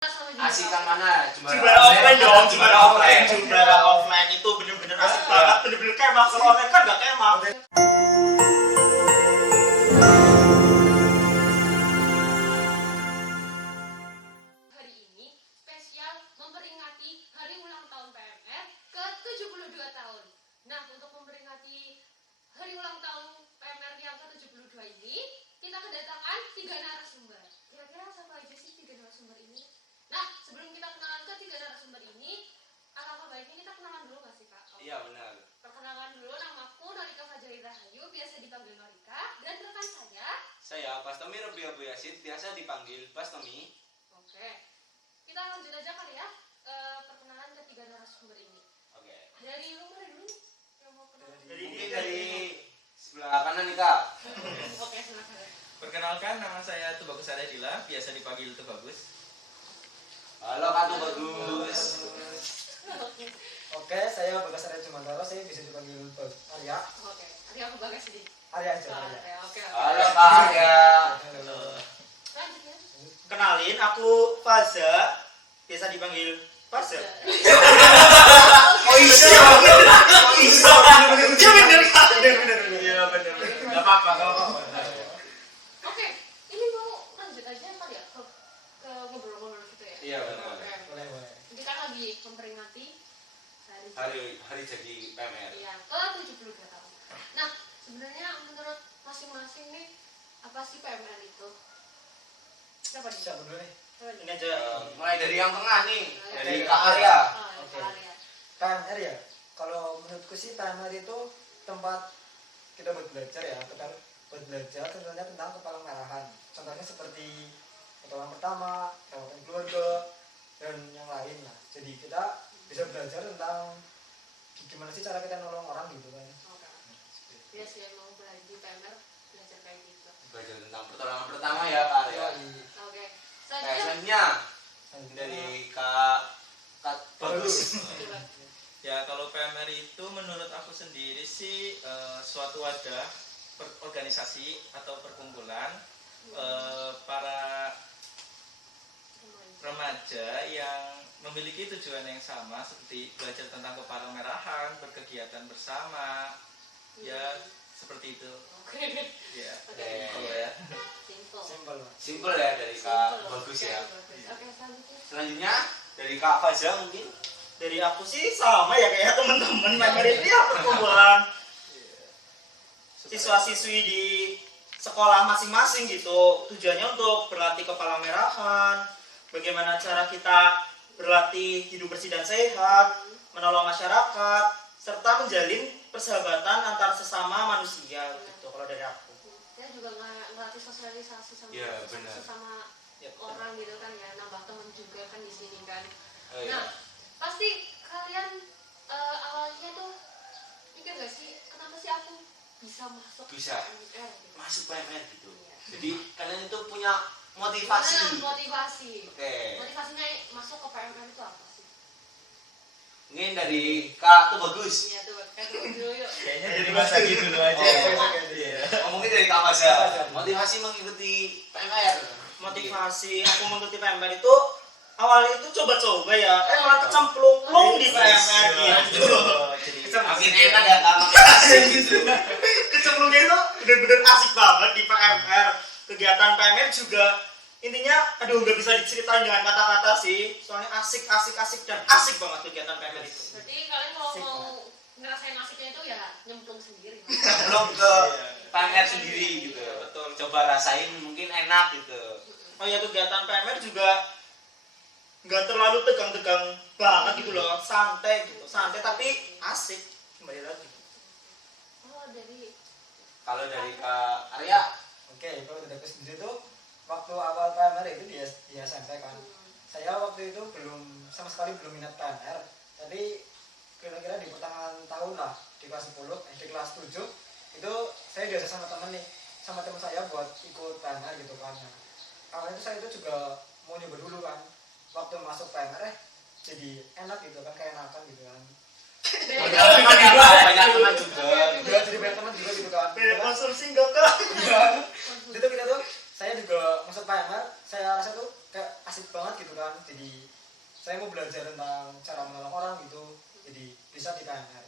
Asikan mana? Juara offline dong, juara offline itu bener-bener asik banget, bener-bener kemah. Kalau online kan gak kemah. Hari ini spesial memperingati hari ulang tahun PMR ke-72 tahun. Nah, untuk memperingati hari ulang tahun PMR yang ke-72 ini, kita kedatangan 3 narasumber. Kira-kira siapa aja sih 3 narasumber ini? Nah, sebelum kita kenalan ke 3 narasumber ini, alangkah baiknya kita kenalan dulu nggak sih, Kak? Iya benar. Perkenalan dulu, namaku Norika Fajari Rahayu, biasa dipanggil Norika, dan rekan Saya Pastomi Robi Abu Yasid, biasa dipanggil Pastomi. Oke, kita lanjut aja kali ya perkenalan ke 3 narasumber ini. Oke. Dari lu mulai dulu yang mau kenalan. Mungkin dari sebelah kanan nih Kak. Oke, silakan. Perkenalkan, nama saya Tubagus Aradila, biasa dipanggil Tubagus. Halo Kak Bagus. Oke, saya Bagas Arya Jumantaro, saya bisa dipanggil Arya. Oke, Arya aku Bagas ini. Arya aja. Arya. Oke. Halo Kak Arya. Lanjut ya. Kenalin, aku Faza, biasa dipanggil Faza. Oh iya. Bener. Iya benar. Enggak apa-apa. Oke, ini mau lanjut aja kali ya ke ngobrol-ngobrol gitu ya. Iya benar. Oke. Boleh. Ini kan lagi memperingati Hari jadi PMR. Iya, ke-72 tahun. Nah, sebenarnya menurut masing-masing nih, apa sih PMR itu? Siapa nih? Siapa dulu nih? Ini aja. Mulai dari yang tengah nih, dari Oke. Kak Arya. Oke. Arya. PMR ya? Kalau menurutku sih PMR itu tempat kita buat belajar ya, tempat buat belajar tentunya tentang kepala merahan. Contohnya seperti pertolongan pertama, perawatan keluarga, dan yang lain lah. Jadi kita bisa belajar tentang gimana sih cara kita nolong orang gitu kan. Oke. Iya sih, emang belajar di PMR belajar kayak gitu. Belajar tentang pertolongan pertama ya Kak Arya. Oke. Selanjutnya Passionnya dari Kak Bagus. coba. Ya, kalau PMR itu menurut aku sendiri sih suatu wadah organisasi atau perkumpulan para remaja yang memiliki tujuan yang sama seperti belajar tentang kepala-merahan, berkegiatan bersama, ya seperti itu. Oke. Ya, Oke. kalau ya. Simple. Simpel lah. Simpel ya dari Kak Bagus ya. Oke, selanjutnya. Selanjutnya dari Kak Faza mungkin. Dari aku sih sama ya kayak teman-teman. PMR itu ya perkumpulan siswa-siswi di sekolah masing-masing gitu. Tujuannya untuk berlatih kepala merahan, bagaimana cara kita berlatih hidup bersih dan sehat, menolong masyarakat, serta menjalin persahabatan antar sesama manusia gitu kalau dari aku. Saya juga ngelatih sosialisasi sama Iya, benar. sesama Ya, orang gitu kan ya, nambah teman juga kan di sini kan. Oh, iya. Nah, pasti kalian awalnya tuh mikir gak sih kenapa sih aku bisa masuk Bisa. PMR gitu? Masuk PMR gitu. Iya. Jadi kalian itu punya motivasi. Gimana motivasi? Oke. Motivasinya masuk ke PMR itu apa sih? Mungkin dari Kak tuh bagus. Iya tuh, kayak dulu yuk. Kayaknya dari Mas Agi dulu aja. Iya. Oh, mungkin dari Kak Faza. Motivasi mengikuti PMR. motivasi aku mengikuti PMR itu awalnya itu coba-coba ya, malah kecemplung di PMR gitu. Makin enak ya Kak, makin asik gitu. Kecemplungnya itu bener-bener asik banget di PMR. Kegiatan PMR juga intinya, aduh nggak bisa diceritain dengan kata-kata sih. Soalnya asik dan asik banget kegiatan PMR itu. Berarti kalian kalau mau ngerasain asiknya itu ya nyemplung sendiri. Belum ke PMR sendiri gitu. Betul. Coba rasain mungkin enak gitu. Oh ya, kegiatan PMR juga nggak terlalu tegang-tegang banget gitu loh, santai gitu, santai tapi asik. Kembali lagi. Oh, dari Kalau dari Kak Arya, Oke, kalau dari aku sendiri tuh waktu awal PMR itu di SMP kan. Saya waktu itu sama sekali belum minat PMR, tapi kira-kira di pertengahan tahun lah di kelas 10, di kelas 7 itu saya diajak sama teman saya buat ikut PMR gitu kan. Karena itu saya itu juga mau nyoba dulu kan, waktu masuk PMR jadi enak gitu kan, kayak enakan gitu kan. banyak teman juga. Jadi banyak teman juga gitu kan. Beda konsumsi enggak kak? Itu kita tuh, saya juga masuk PMR, saya rasa tuh kayak asik banget gitu kan. Jadi saya mau belajar tentang cara menolong orang gitu, jadi bisa di PMR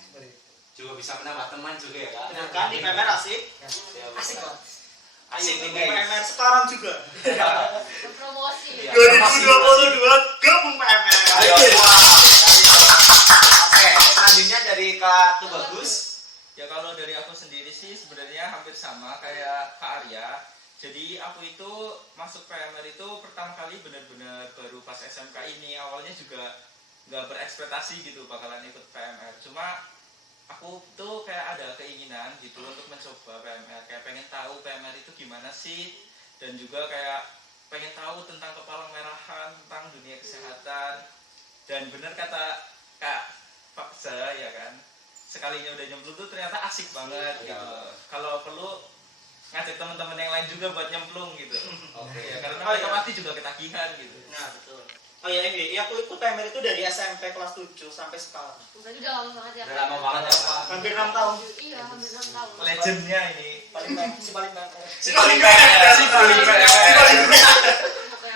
seperti itu. Juga bisa menambah teman juga ya kak. Benar kan di PMR asik? Ya, Siap. asik banget. Asik nih di guys. PMR sekarang juga. Promosi ya. 2022 gabung PMR. Ayo semua. Oke, selanjutnya dari Kak Tubagus. Ya kalau dari aku sendiri sih sebenarnya hampir sama kayak Kak Arya. Jadi aku itu masuk PMR itu pertama kali benar-benar baru pas SMK ini. Awalnya juga nggak berekspektasi gitu bakalan ikut PMR. Cuma aku tuh kayak ada keinginan gitu untuk mencoba PMR. Kayak pengen tahu PMR itu gimana sih. Dan juga kayak pengen tahu tentang kepalang merahan, tentang dunia kesehatan. Dan benar kata Kak Fakza ya kan, sekalinya udah nyemplung tuh ternyata asik banget Iya. gitu. Kalau perlu ngajak teman-teman yang lain juga buat nyemplung gitu. Oke. Ya, karena Oh, mereka iya. pasti juga ketagihan gitu. Nah, betul. Oh iya, aku ikut PMR itu dari SMP kelas 7 sampai sekarang. Berarti udah lama banget ya. Udah lama banget ya Pak. Hampir 6 tahun. Iya, hampir 6 tahun. Legendnya ini. Paling PMR, si paling PMR. Si paling PMR. Si paling PMR. Oke.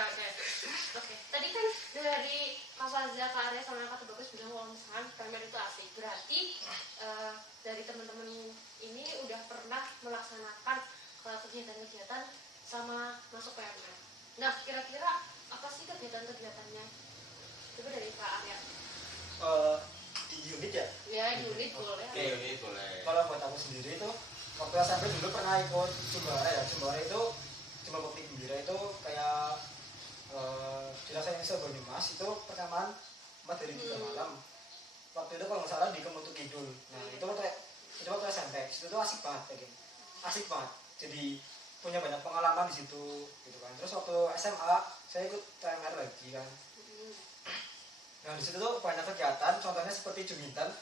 Oke. Tadi kan dari Mas Azza, Kak Arya sama Kak Tubagus bilang kalau misalkan PMR itu asik. Berarti dari teman-teman ini udah pernah melaksanakan kegiatan-kegiatan sama masuk PMR. Nah, kira-kira apa sih kegiatan-kegiatannya? Coba dari Kak Arya. Di unit ya. Ya, di unit boleh. Oke, ini boleh. Kalau buat aku sendiri itu waktu SMP dulu pernah ikut Jumbara ya. Jumbara itu Jumba Bakti Gembira itu kayak di Rasa Indonesia Banyumas itu perkaman 4 hari 3 malam. Waktu itu kalau nggak salah di Kemutu Kidul. Nah itu waktu SMP. Itu tuh asik banget ya, geng. Asik banget. Jadi punya banyak pengalaman di situ gitu kan. Terus waktu SMA saya ikut PMR lagi kan. Nah di situ tuh banyak kegiatan. Contohnya seperti Juminten.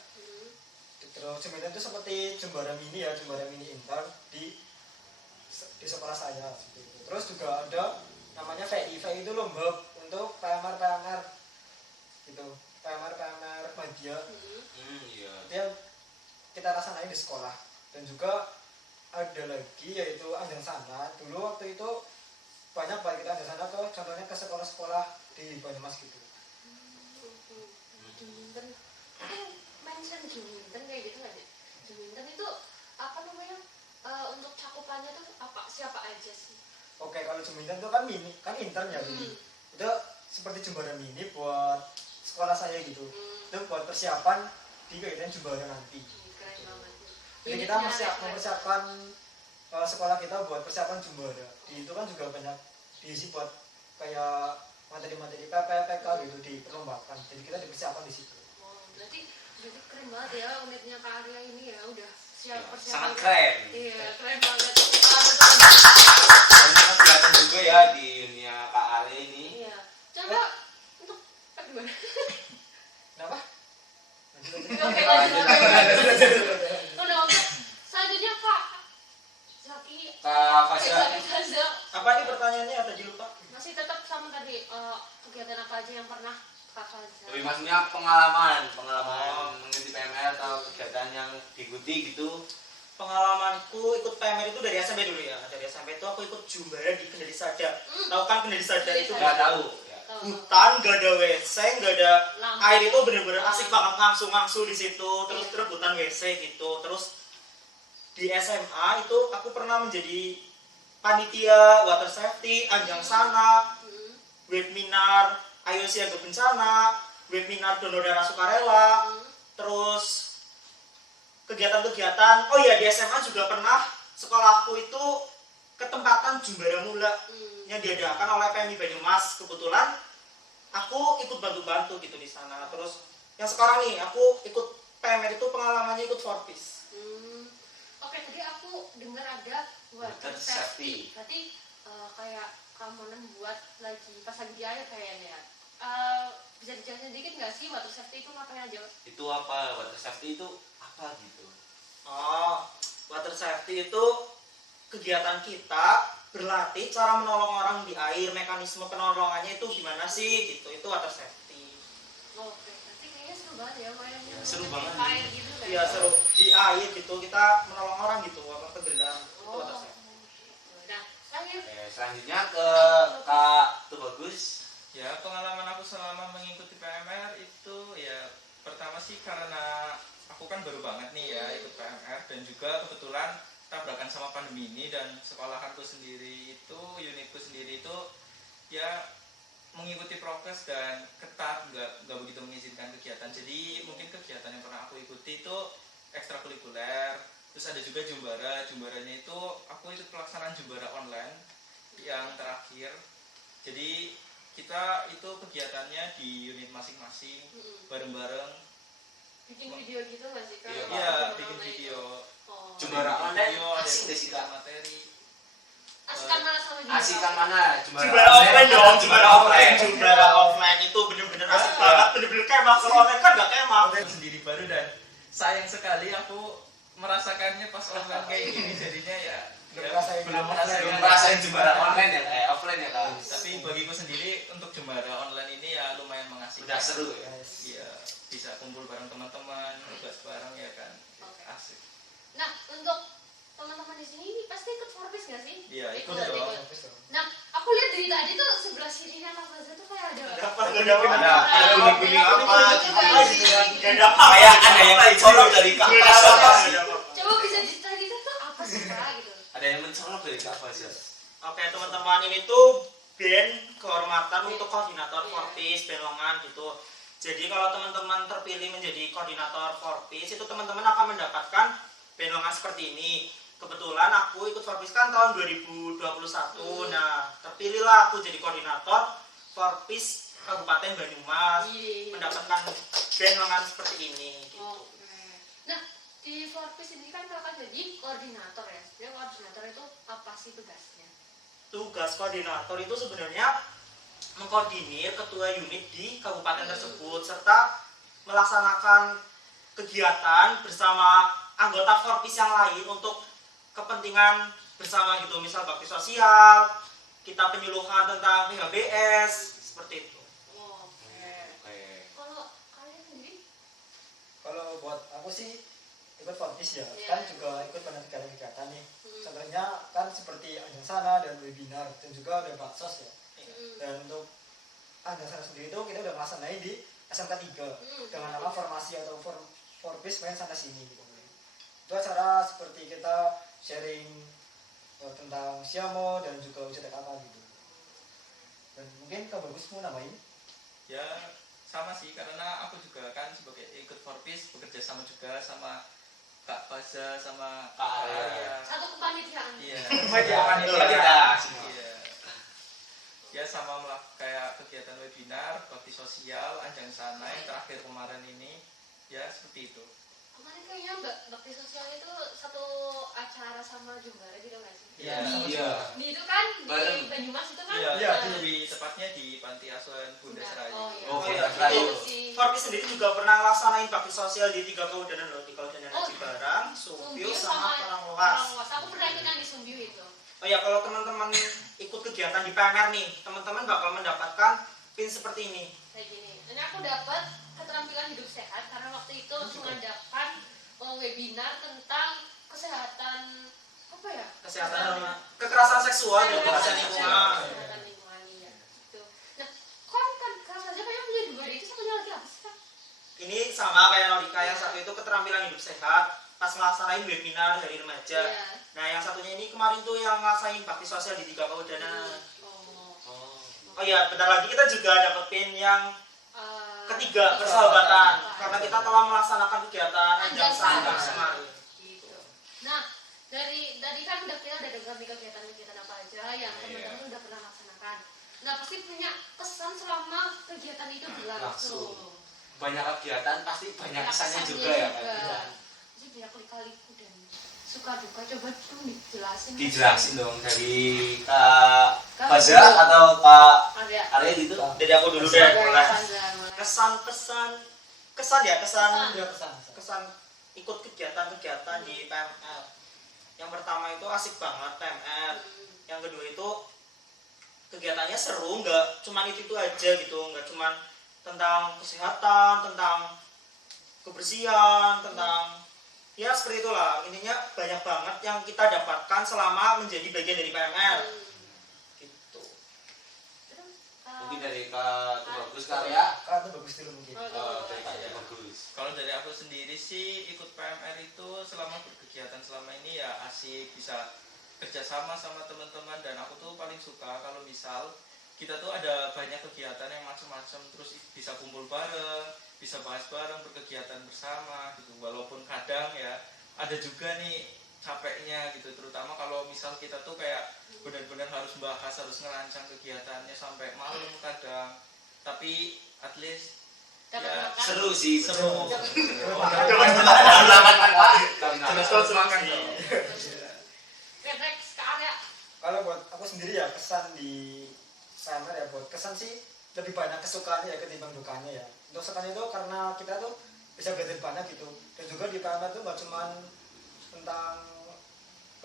Terus Juminten itu seperti Jumbara Mini ya, Jumbara Mini Inter di sekolah saya seperti itu. Terus juga ada namanya VI itu lomba untuk PMR gitu, PMR media Iya. itu yang kita rasain di sekolah. Dan juga ada lagi yaitu Anjang Sana. Dulu waktu itu banyak banget kita Anjang Sana ke contohnya ke sekolah-sekolah di Banyumas gitu. Juminten. Kan mention Juminten kayak gitu kan ya? Juminten itu apa namanya? Untuk cakupannya tuh apa? Siapa aja sih? Oke, kalau Juminten itu kan mini, kan intern ya ini. Itu seperti Jumbara Mini buat sekolah saya gitu. Itu buat persiapan di kegiatan Jumbara nanti. Keren banget. Jadi kita mempersiapkan sekolah kita buat persiapan Jumbara. Di itu kan juga banyak diisi buat kayak materi-materi PPK gitu diperlombakan. Jadi kita dipersiapkan di situ. Berarti keren banget ya unitnya Kak Arya ini ya, udah siap Ya, persiapan. sangat keren. Iya, keren banget. Banyak kegiatan juga ya di dunia Kak Ale ini. Iya. Coba untuk gimana? Kenapa? Oke, lanjut. Udah, untuk selanjutnya Kak Zaki. Kak Fasya. Zaki Faza. Apa nih pertanyaannya tadi lupa? Masih tetap sama tadi kegiatan apa aja yang pernah Kak Faza? Lebih maksudnya pengalaman mengikuti PMR atau kegiatan yang diikuti gitu. Pengalamanku ikut PMR itu dari SMP dulu ya. Dari SMP itu aku ikut Jumbara di Kendari Sada. Tahu kan Kendari Sada itu Nggak tahu. Ya. hutan, gak ada WC, gak ada Lampu. air, itu bener-bener asik banget, ngangsu di situ. Terus rebutan WC gitu. Terus di SMA itu aku pernah menjadi panitia water safety, Anjang Sana, webinar Ayo Siaga Bencana, webinar donor darah sukarela, terus kegiatan-kegiatan. Oh iya, di SMA juga pernah sekolahku itu ketempatan Jumbara Mula yang diadakan oleh PMI Banyumas. Kebetulan aku ikut bantu-bantu gitu di sana. Terus yang sekarang nih aku ikut PMR itu pengalamannya ikut Forpis. Oke, tadi aku dengar ada water safety. Berarti kayak keamanan buat pas lagi di air kayaknya. Bisa dijelasin dikit nggak sih water safety itu ngapain aja? Itu apa? Water safety itu apa gitu? Oh, water safety itu kegiatan kita berlatih cara menolong orang di air, mekanisme penolongannya itu gimana sih gitu. Itu water safety. Oke, berarti kayaknya seru banget ya mainnya. Seru banget. Di air gitu kan? Iya, seru di air gitu, kita menolong orang gitu, apa tenggelam. Itu water safety. Nah, Ayo. Selanjutnya ke Kak Tubagus. Ya, pengalaman aku selama mengikuti PMR itu ya pertama sih karena aku kan baru banget nih ya ikut PMR, dan juga kebetulan tabrakan sama pandemi ini, dan sekolahanku sendiri itu, unitku sendiri itu ya mengikuti prokes dan ketat, nggak begitu mengizinkan kegiatan. Jadi mungkin kegiatan yang pernah aku ikuti itu ekstrakurikuler, terus ada juga jumbaranya itu aku ikut pelaksanaan jumbara online yang terakhir. Jadi kita itu kegiatannya di unit masing-masing bareng-bareng. Bikin video gitu nggak sih Kak? Iya, bikin video. Oh. Jumbara online Video, ada asik gak sih, Kak? materi. Asikan mana sama jumbara? Asikan mana? Jumbara offline dong, jumbara offline itu bener-bener asik banget, bener-bener kemah. Kalau online kan nggak kemah. Aku sendiri baru, dan sayang sekali aku merasakannya pas online kayak gini, jadinya ya Belum merasain jumbara online ya, offline ya, Kak. Tapi bagiku sendiri untuk jumbara online ini ya lumayan mengasihkan. Udah seru ya. Iya, bisa kumpul bareng teman-teman, tugas bareng ya kan. Oke. Asik. Nah, untuk teman-teman di sini ini pasti ikut Forbes nggak sih? Iya, ikut dong. Nah, aku lihat dari tadi tuh sebelah sininya Kak Faza tuh kayak ada Ada kuning-kuning apa gitu. Kayak ada yang mencolok dari Kak Faza. Coba bisa diceritain itu tuh apa sih Kak gitu? Ada yang mencolok dari Kak Faza. Oke teman-teman, ini tuh band kehormatan untuk koordinator Forbes band Longan gitu. Jadi kalau teman-teman terpilih menjadi koordinator Forbes itu teman-teman akan mendapatkan band Longan seperti ini. Kebetulan aku ikut Forbes kan tahun 2021. Nah, terpilihlah aku jadi koordinator Forbes Kabupaten Banyumas, mendapatkan band Longan seperti ini gitu. Oke. Nah, di Forbes ini kan Kakak jadi koordinator ya. Sebenarnya koordinator itu apa sih tugasnya? Tugas koordinator itu sebenarnya mengkoordinir ketua unit di kabupaten tersebut serta melaksanakan kegiatan bersama anggota Forbes yang lain untuk kepentingan bersama gitu, misal bakti sosial, kita penyuluhan tentang PHBS seperti itu. Oke. Kalau kalian sendiri? Kalau buat aku sih ikut Forbes ya, Iya. kan juga ikut pada kegiatan-kegiatan nih. Contohnya kan seperti ajang sana dan webinar, dan juga ada baksos ya. Dan untuk ajang sana sendiri itu kita udah melaksanain di SMK 3 dengan nama formasi atau Forbes main sana sini gitu. Itu acara seperti kita sharing tentang Siamo dan juga ujian apa gitu. Dan mungkin Kak Bagus mau namain? Ya sama sih, karena aku juga kan sebagai ikut Forbes bekerja sama juga sama Kak Faza sama Kak Arya. Arya. Satu kepanitiaan. Iya. Kita. Iya. Ya sama kayak kegiatan webinar, bakti sosial, ajang sana yang terakhir kemarin ini, ya seperti itu. Kemarin kayaknya bakti sosial itu satu acara sama Jumbara gitu nggak sih? Iya. Iya. Di itu kan Bareng. di Banyumas itu kan? Iya, Nah, lebih tepatnya di Panti Asuhan Bunda Serayu. Oh iya. Oh, iya. Serayu. Itu sih. Forbes sendiri juga pernah ngelaksanain bakti sosial di 3 kabupaten loh, di Kabupaten Oh, Cibarang, Sumbiu, Sumbiu sama Karanglewas. Karanglewas. Aku pernah ikut yang di Sumbiu itu. Oh ya, kalau teman-teman ikut kegiatan di PMR nih, teman-teman bakal mendapatkan pin seperti ini. Kayak gini. Ini aku dapat keterampilan hidup sehat karena waktu itu mengadakan webinar tentang kesehatan apa ya? Kesehatan kekerasan seksual dan kekerasan lingkungan. Kesehatan lingkungan iya. Gitu. Nah, kan saja kayak punya dua itu satunya lagi apa sih Kak? Ini sama kayak Norika, yang satu itu keterampilan hidup sehat pas melaksanain webinar dari remaja. Iya. Nah, yang satunya ini kemarin tuh yang ngelaksanain bakti sosial di 3 kabupaten. Oh. Oh iya, bentar lagi kita juga dapat pin yang Eh, ketiga, persahabatan, karena kita telah melaksanakan kegiatan anjang sana kemarin. Gitu. Nah, dari tadi kan kita udah dengar nih kegiatan-kegiatan apa aja yang teman-teman udah pernah laksanakan. Nah, pasti punya kesan selama kegiatan itu berlangsung. Banyak kegiatan pasti banyak kesannya juga ya, Kak. Jadi banyak kali-kaliku dan suka duka, coba dong dijelasin. Dijelasin dong dari Kak Kak Faza dulu. atau Kak Ada. Arya gitu. Dari aku dulu deh, mulai. Kesan. Kesan ya, Kesan. Iya, pesan. kesan ikut kegiatan-kegiatan di PMR. Yang pertama itu asik banget PMR. Yang kedua itu kegiatannya seru, nggak cuman itu aja gitu, nggak cuman tentang kesehatan, tentang kebersihan, tentang ya seperti itulah. Intinya banyak banget yang kita dapatkan selama menjadi bagian dari PMR. Mungkin dari Kak Bagus karya. Kak itu bagus dulu mungkin. Dari Kak Bagus. Kalau dari aku sendiri sih ikut PMR itu selama berkegiatan selama ini ya asik, bisa kerjasama sama teman-teman, dan aku tuh paling suka kalau misal kita tuh ada banyak kegiatan yang macam-macam, terus bisa kumpul bareng, bisa bahas bareng, berkegiatan bersama gitu. Walaupun kadang ya ada juga nih capeknya gitu, terutama kalau misal kita tuh kayak benar-benar harus bahas, harus ngerancang kegiatannya sampai malam kadang, tapi at least Dapat ya, makan. Seru sih. seru. Jelas makan. Oke, next ke Arya. Kalau buat aku sendiri ya kesan di PMR ya, buat kesan sih lebih banyak kesukaannya ya ketimbang dukanya ya. Untuk sukanya itu karena kita tuh bisa belajar banyak gitu, dan juga di PMR tuh nggak cuman tentang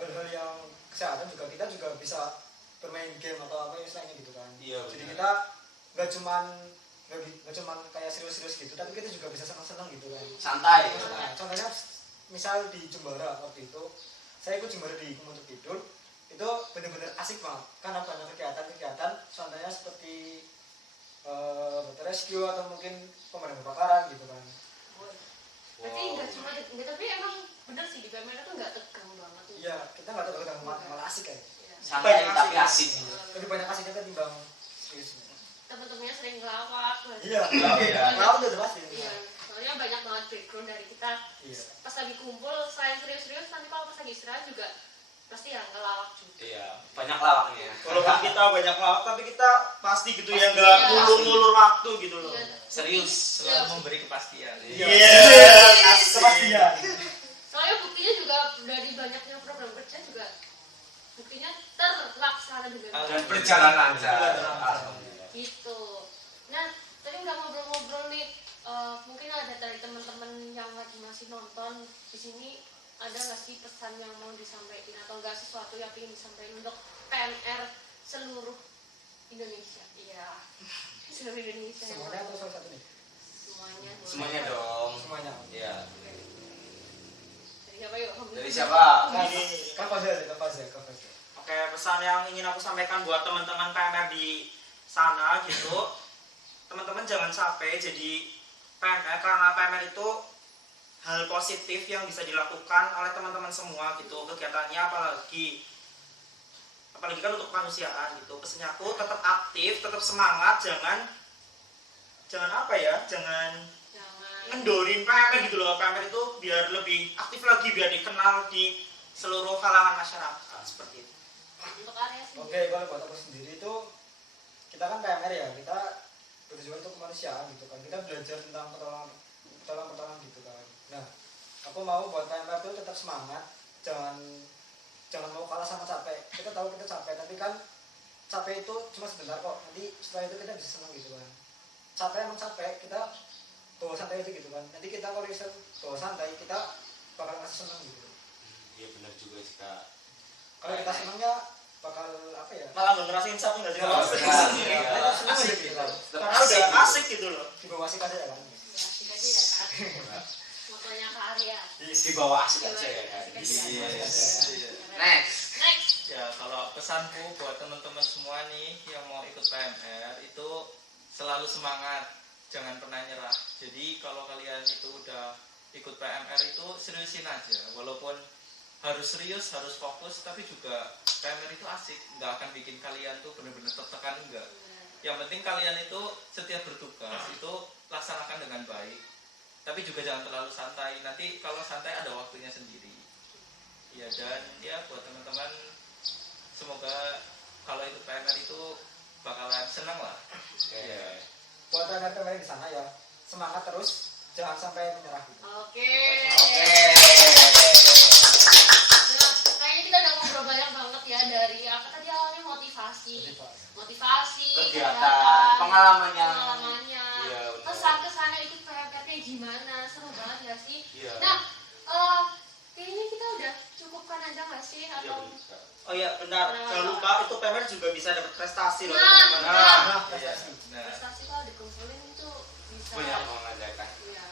hal-hal yang kesehatan, juga kita juga bisa bermain game atau apa istilahnya gitu kan. Iya, Jadi benar. kita nggak cuman kayak serius-serius gitu, tapi kita juga bisa senang-senang gitu kan. Santai. Nah, contohnya misal di Jembara waktu itu saya ikut Jembara di Gunung Kidul, itu benar-benar asik banget karena banyak kegiatan-kegiatan, contohnya seperti rescue atau mungkin pemadam kebakaran gitu kan. Berarti nggak cuma, nggak, tapi emang bener sih di PMR itu nggak tegang banget. Iya, kita nggak tahu kita malah asik kan. Iya. Santai tapi asik. Lebih banyak asiknya ketimbang serius. Temen-temennya sering ngelawak. Iya, iya. Kalau udah pasti. Iya. Soalnya banyak banget background dari kita. Iya. Pas lagi kumpul, selain serius-serius, nanti kalau pas lagi istirahat juga pasti ya ngelawak juga. Iya, banyak lawaknya. Walaupun kita banyak lawak, tapi kita pasti gitu ya, Pasti, nggak iya. ngulur-ngulur waktu gitu loh. Iya. Serius. Selalu memberi kepastian. Iya, Kepastian. Soalnya buktinya juga dari banyaknya program kerja juga buktinya terlaksana dengan Dan berjalan lancar. Berjalan lancar. Alhamdulillah. gitu. Nah, tadi udah ngobrol-ngobrol nih, mungkin ada dari teman-teman yang lagi masih nonton di sini, ada nggak sih pesan yang mau disampaikan atau nggak sesuatu yang ingin disampaikan untuk PNR seluruh Indonesia? Iya, seluruh Indonesia. Semuanya atau salah satu nih? Semuanya. Semuanya dong. Semuanya. Iya. Dari siapa yuk? Dari siapa? Kapan aja. Oke, pesan yang ingin aku sampaikan buat teman-teman PMR di sana gitu, teman-teman jangan sampai jadi PMR, karena PMR itu hal positif yang bisa dilakukan oleh teman-teman semua gitu. Kegiatannya apalagi kan untuk kemanusiaan gitu. Pesannya aku tetap aktif, tetap semangat, jangan apa ya, jangan Jangan. ngendorin PMR gitu loh. PMR itu biar lebih aktif lagi, biar dikenal di seluruh kalangan masyarakat seperti itu. Untuk area sendiri. Oke, kalau buat aku sendiri itu kita kan PMR ya, kita bertujuan untuk kemanusiaan gitu kan. Kita belajar tentang pertolongan gitu kan. Nah, aku mau buat PMR itu tetap semangat, jangan mau kalah sama capek. Kita tahu kita capek, tapi kan capek itu cuma sebentar kok. Nanti setelah itu kita bisa senang gitu kan. Capek emang capek, kita bawa santai aja gitu kan. Nanti kita kalau bisa bawa santai, kita bakal ngerasa senang gitu. Iya benar juga sih Kak. Kalau kita senangnya bakal apa ya? Malah nggak ngerasain capek nggak sih? Iya, iya. Kita senang aja Asik gitu. gitu. Tetap Karena udah asik. asik gitu loh. Di bawah asik aja ya kan. Ya, asik aja ya kan. Motonya ke area. Di bawah asik aja ya Kak. Asik aja. Iya. Next. Next. Ya, kalau pesanku buat teman-teman semua nih yang mau ikut PMR itu selalu semangat, jangan pernah nyerah. Jadi kalau kalian itu udah ikut PMR itu seriusin aja, walaupun harus serius, harus fokus, tapi juga PMR itu asik, nggak akan bikin kalian tuh bener-bener tertekan, enggak. Yang penting kalian itu setiap bertugas itu laksanakan dengan baik, tapi juga jangan terlalu santai. Nanti kalau santai ada waktunya sendiri. Ya, dan ya buat teman-teman semoga kalau ikut PMR itu bakalan senang lah. Oke. Buat PMR di sana ya, semangat terus, jangan sampai menyerah gitu. Oke. Oke. Nah, kayaknya kita udah ngobrol banyak banget ya, dari apa tadi awalnya motivasi, Kegiatan, kegiatan, pengalamannya. Iya, benar. kesan-kesannya ikut PMR kayak gimana, seru banget ya sih. Iya. Nah, kayaknya kita udah cukupkan aja nggak sih, Iya atau bisa. Oh iya, benar. Jangan lupa itu PMR juga bisa dapat prestasi loh, Nah, teman-teman. Nah, prestasi. Nah, prestasi kalau dikumpulin itu bisa, banyak mengadakan. ya,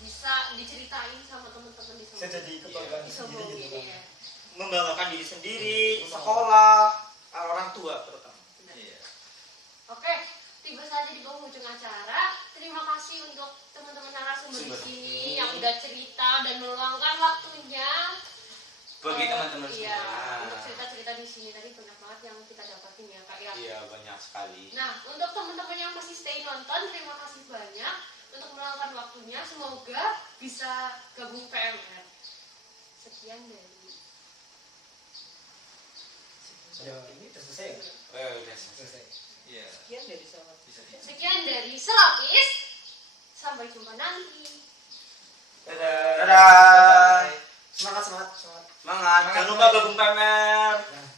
bisa diceritain sama teman-teman di Saya jadi kebanggaan Di sendiri Sombong gitu ini kan. ya. Membanggakan diri sendiri, sekolah, orang tua terutama. iya. Oke, sekali. Nah, untuk teman-teman yang masih stay nonton, terima kasih banyak untuk meluangkan waktunya. Semoga bisa gabung PMR. Sekian dari Ini udah selesai ya? Udah selesai. Selesai. Iya. Sekian dari saya. sekian dari Selapis. Sampai jumpa nanti. Dadah. Semangat, semangat, semangat. Semangat. Jangan lupa gabung PMR. Nah.